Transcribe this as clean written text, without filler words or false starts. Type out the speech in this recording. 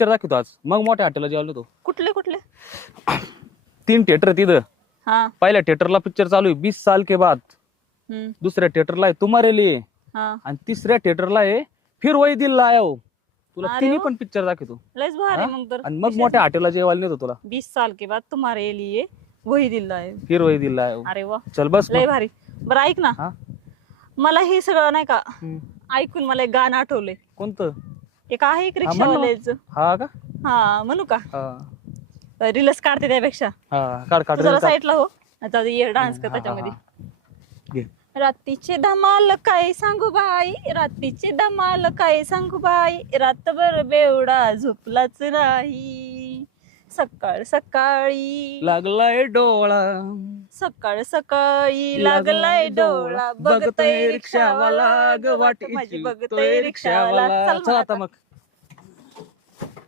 Picture दाखवतो आज, मग मोठ्या हॉटेलला जेवायला तो. कुठले कुठले? 3 थिएटर तिथं. हा. पहिल्या थिएटरला पिक्चर चालू आहे 20 साल के बाद. दुसऱ्या थिएटरला आहे तुम्हारे लिए. आणि तिसऱ्या थिएटरला आहे फिर वही दिल लाया हो. तुला तिन्ही पण पिक्चर दाखवतो. लयच भारी मग तर. आणि मग मोठ्या हॉटेलला जेवायला नेतो तुला. 20 साल के बाद तुम्हारे लिए वही दिल आहे. फिर वही दिल लाया हो. अरे वा, चल बस. लय भारी. बरं ऐक ना, मला हे सगळं नाही का ऐकून मला एक गाणं आठवलंय. कोणतं? एक आहे एक रिक्षावाल्याचं. हा का? हा म्हणू का? हा रील्स काढते त्यापेक्षा. काढ काढ. जरा साईडला हो, आता ये डान्स कर त्याच्यामध्ये. घे. रात्रीचे धमाल काय सांगू बाई, रात्रीचे धमाल काय सांगू बाई, रातभर बेवडा झोपलाच नाही. सकाळ सकाळी लागलाय डोळा, सकाळ सकाळी लागलाय डोळा, बघतोय रिक्षावाला ग वाट माझी, बघतोय रिक्षावाला. चल आता मग